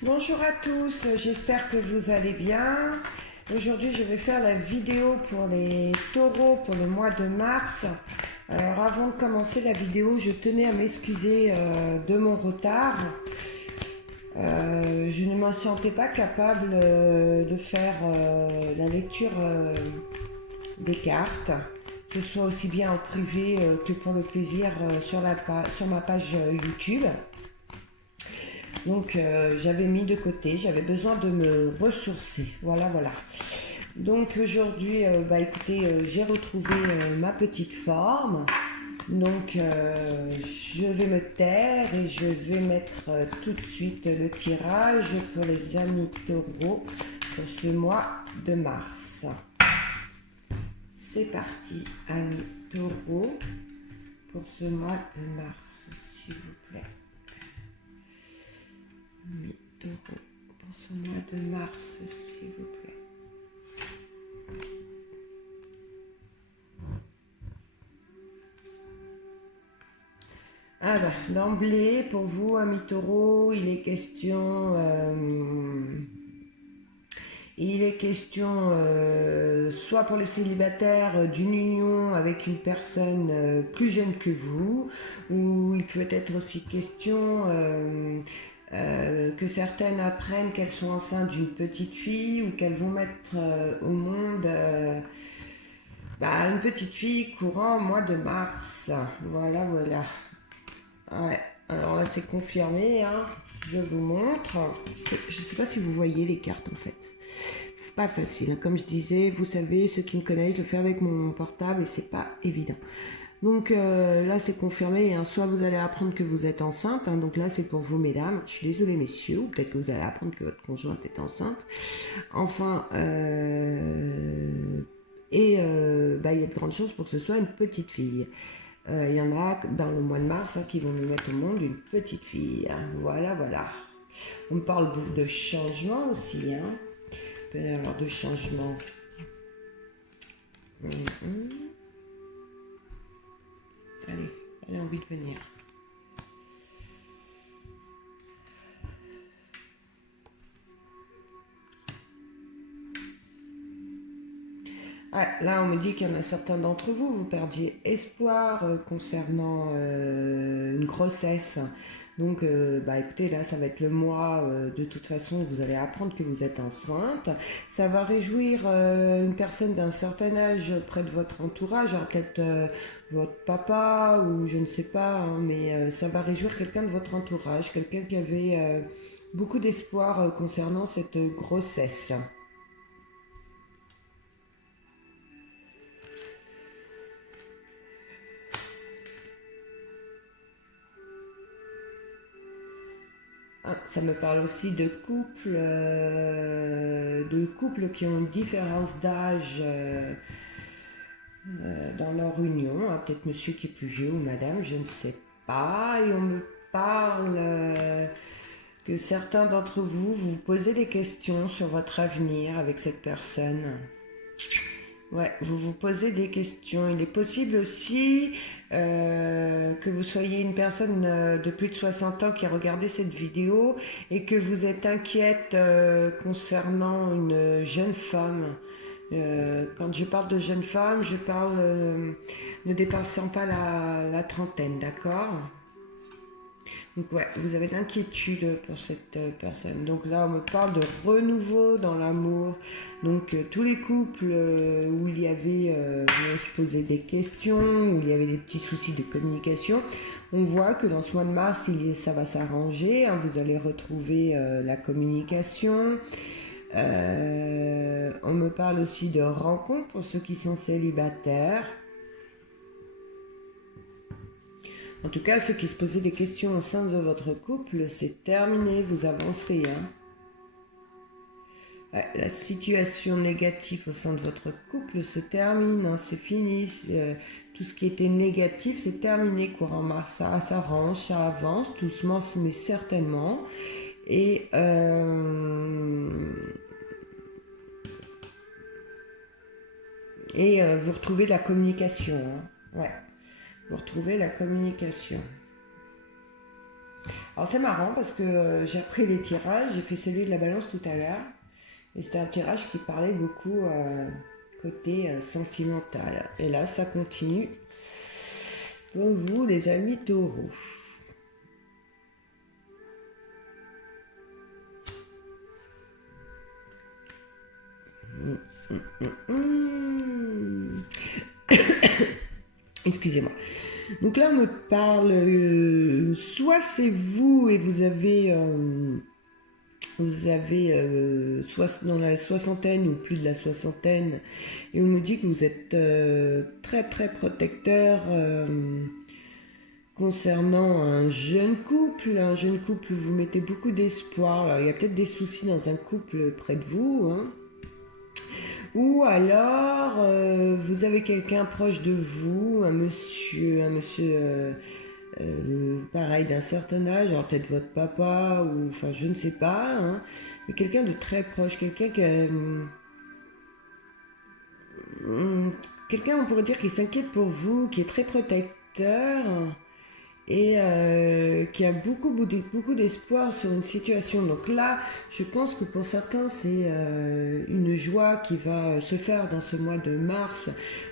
Bonjour à tous, j'espère que vous allez bien. Aujourd'hui, je vais faire la vidéo pour les taureaux pour le mois de mars. Alors, avant de commencer la vidéo, je tenais à m'excuser de mon retard. Je ne me sentais pas capable de faire la lecture des cartes, que ce soit aussi bien en privé que pour le plaisir sur ma page YouTube. Donc j'avais mis de côté, j'avais besoin de me ressourcer. Voilà. Donc aujourd'hui, écoutez, j'ai retrouvé ma petite forme. Donc je vais me taire et je vais mettre tout de suite le tirage pour les amis taureaux pour ce mois de mars. C'est parti, amis taureaux, pour ce mois de mars, s'il vous plaît. Amis taureaux, pour ce mois de mars, s'il vous plaît. Alors, d'emblée, pour vous, amis taureaux, il est question soit pour les célibataires d'une union avec une personne plus jeune que vous, ou il peut être aussi question que certaines apprennent qu'elles sont enceintes d'une petite fille ou qu'elles vont mettre au monde une petite fille courant au mois de mars. Voilà. Ouais, alors là c'est confirmé, hein. Je vous montre. Parce que je ne sais pas si vous voyez les cartes en fait. C'est pas facile, hein. Comme je disais, vous savez, ceux qui me connaissent, je le fais avec mon portable et c'est pas évident. Donc là c'est confirmé, hein. Soit vous allez apprendre que vous êtes enceinte, hein. Donc là c'est pour vous mesdames. Je suis désolée messieurs, ou peut-être que vous allez apprendre que votre conjointe est enceinte. Enfin, il y a de grandes chances pour que ce soit une petite fille. Il y en a dans le mois de mars qui vont nous mettre au monde une petite fille. Hein. Voilà. On me parle de changement aussi. Hein. Il peut y avoir de changement. Allez, elle a envie de venir. Ouais, là, on me dit qu'il y en a certains d'entre vous, vous perdiez espoir concernant une grossesse. Donc, écoutez, là, ça va être le mois, de toute façon, vous allez apprendre que vous êtes enceinte. Ça va réjouir une personne d'un certain âge près de votre entourage, hein, peut-être votre papa ou je ne sais pas, hein, mais ça va réjouir quelqu'un de votre entourage, quelqu'un qui avait beaucoup d'espoir concernant cette grossesse. Ah, ça me parle aussi de couples qui ont une différence d'âge dans leur union. Ah, peut-être monsieur qui est plus vieux ou madame, je ne sais pas. Et on me parle que certains d'entre vous, vous posez des questions sur votre avenir avec cette personne. Ouais, vous vous posez des questions. Il est possible aussi que vous soyez une personne de plus de 60 ans qui a regardé cette vidéo et que vous êtes inquiète concernant une jeune femme. Quand je parle de jeune femme, je parle ne dépassant pas la trentaine, d'accord? Donc ouais, vous avez de l'inquiétude pour cette personne. Donc là, on me parle de renouveau dans l'amour. Donc tous les couples où il y avait, où on se posait des questions, où il y avait des petits soucis de communication, on voit que dans ce mois de mars, ça va s'arranger. Hein, vous allez retrouver la communication. On me parle aussi de rencontres pour ceux qui sont célibataires. En tout cas, ceux qui se posaient des questions au sein de votre couple, c'est terminé, vous avancez. Hein. Ouais, la situation négative au sein de votre couple se termine, hein, c'est fini. Tout ce qui était négatif, c'est terminé. Courant mars, ça s'arrange, ça avance, doucement, mais certainement. Et vous retrouvez la communication. Hein. Ouais, vous retrouvez la communication. Alors c'est marrant parce que j'ai repris les tirages, j'ai fait celui de la balance tout à l'heure. Et c'était un tirage qui parlait beaucoup côté sentimental. Et là, ça continue pour vous, les amis taureaux. Excusez-moi. Donc là, on me parle, soit c'est vous et vous avez soit dans la soixantaine ou plus de la soixantaine, et on me dit que vous êtes très très protecteur concernant un jeune couple où vous mettez beaucoup d'espoir. Alors, il y a peut-être des soucis dans un couple près de vous, hein. Ou alors, vous avez quelqu'un proche de vous, un monsieur pareil d'un certain âge, alors peut-être votre papa, ou enfin je ne sais pas, hein, mais quelqu'un de très proche, quelqu'un on pourrait dire qui s'inquiète pour vous, qui est très protecteur et qui a beaucoup d'espoir sur une situation. Donc là, je pense que pour certains, c'est une joie qui va se faire dans ce mois de mars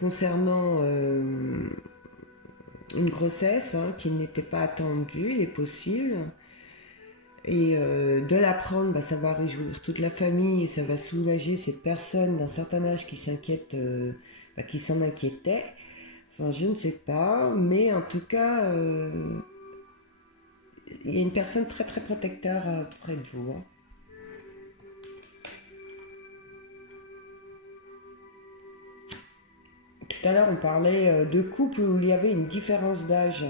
concernant une grossesse qui n'était pas attendue, il est possible. Et de l'apprendre, bah, ça va réjouir toute la famille et ça va soulager cette personne d'un certain âge qui s'inquiète, qui s'en inquiétait. Enfin, je ne sais pas, mais en tout cas, il y a une personne très très protecteur près de vous. Hein. Tout à l'heure, on parlait de couples où il y avait une différence d'âge.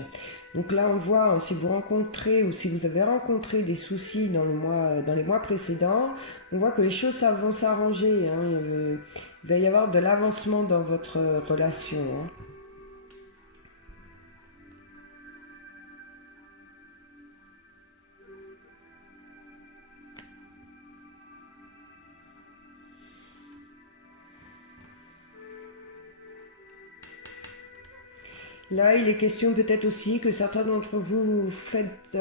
Donc là, on voit si vous rencontrez ou si vous avez rencontré des soucis dans les mois précédents, on voit que les choses vont s'arranger. Hein. Il va y avoir de l'avancement dans votre relation. Hein. Là, il est question peut-être aussi que certains d'entre vous faites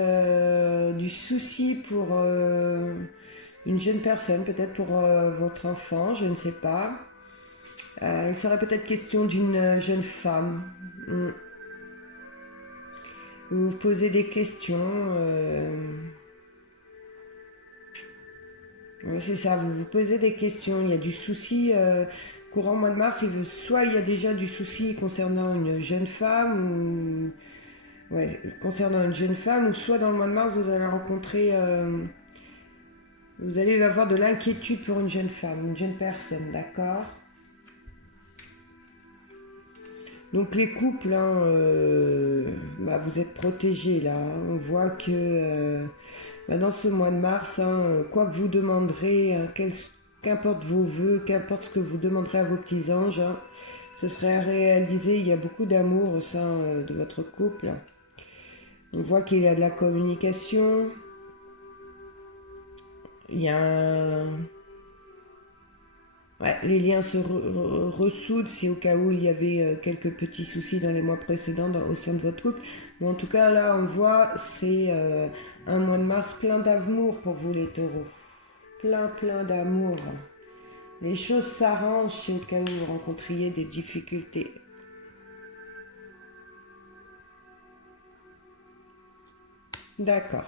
du souci pour une jeune personne, peut-être pour votre enfant, je ne sais pas. Il serait peut-être question d'une jeune femme. Vous vous posez des questions. Ouais, c'est ça, vous vous posez des questions. Il y a du souci courant mois de mars. Soit il y a déjà du souci concernant une jeune femme, concernant une jeune femme, ou soit dans le mois de mars, vous allez rencontrer. Vous allez avoir de l'inquiétude pour une jeune femme, une jeune personne, d'accord? Donc les couples, vous êtes protégés là. On voit que dans ce mois de mars, quoi que vous demanderez, qu'importe vos vœux, qu'importe ce que vous demanderez à vos petits anges, ce serait réalisé. Il y a beaucoup d'amour au sein de votre couple. On voit qu'il y a de la communication. Il y a les liens se ressoudent si au cas où il y avait quelques petits soucis dans les mois précédents au sein de votre couple. Mais en tout cas, là, on voit, c'est un mois de mars plein d'amour pour vous, les taureaux. Plein d'amour. Les choses s'arrangent si au cas où vous rencontriez des difficultés. D'accord.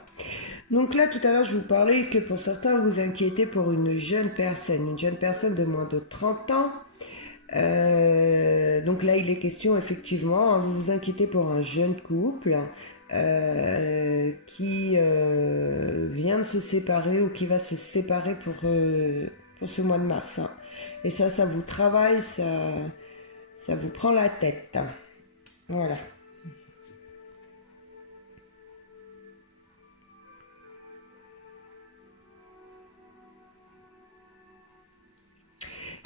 Donc là, tout à l'heure, je vous parlais que pour certains, vous vous inquiétez pour une jeune personne de moins de 30 ans. Donc là, il est question, effectivement, vous vous inquiétez pour un jeune couple qui vient de se séparer ou qui va se séparer pour ce mois de mars. Hein. Et ça vous travaille, ça vous prend la tête. Hein. Voilà.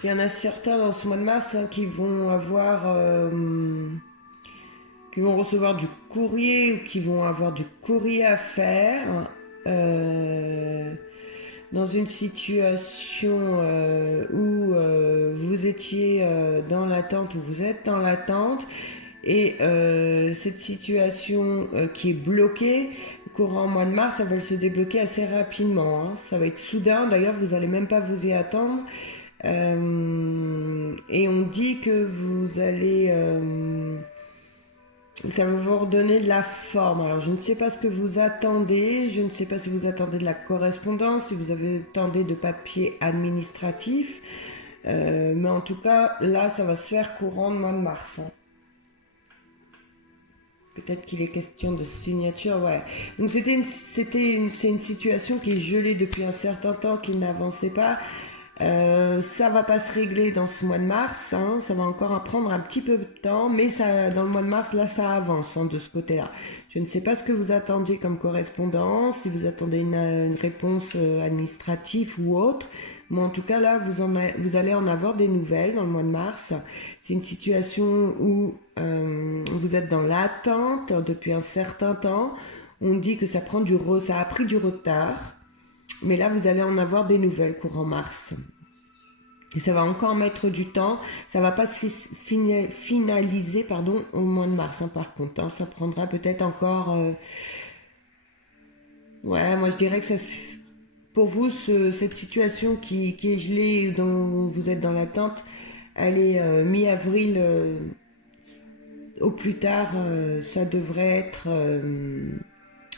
Il y en a certains dans ce mois de mars qui vont qui vont recevoir du courrier ou qui vont avoir du courrier à faire dans une situation où vous étiez dans l'attente ou vous êtes dans l'attente et cette situation qui est bloquée, courant mois de mars, ça va se débloquer assez rapidement. Hein. Ça va être soudain, d'ailleurs, vous n'allez même pas vous y attendre. Et on dit que vous allez... ça va vous redonner de la forme. Alors, je ne sais pas ce que vous attendez. Je ne sais pas si vous attendez de la correspondance, si vous attendez de papiers administratifs. Mais en tout cas, là, ça va se faire courant de mois de mars. Hein. Peut-être qu'il est question de signature, ouais. Donc c'est une situation qui est gelée depuis un certain temps, qui n'avançait pas. Ça va pas se régler dans ce mois de mars, hein, ça va encore prendre un petit peu de temps, mais ça, dans le mois de mars, là, ça avance hein, de ce côté-là. Je ne sais pas ce que vous attendiez comme correspondance, si vous attendez une réponse administrative ou autre, mais en tout cas, là, vous allez en avoir des nouvelles dans le mois de mars. C'est une situation où vous êtes dans l'attente depuis un certain temps. On dit que ça a pris du retard. Mais là, vous allez en avoir des nouvelles courant mars. Et ça va encore mettre du temps. Ça va pas se finaliser au mois de mars, hein, par contre. Hein. Ça prendra peut-être encore... Ouais, moi je dirais que pour vous, cette situation qui est gelée, dont vous êtes dans l'attente, elle est mi-avril au plus tard. Ça devrait être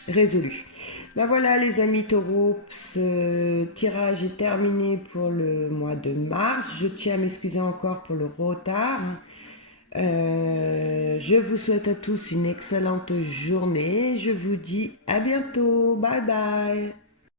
résolu. Ben voilà les amis taureaux, ce tirage est terminé pour le mois de mars. Je tiens à m'excuser encore pour le retard. Je vous souhaite à tous une excellente journée. Je vous dis à bientôt. Bye bye.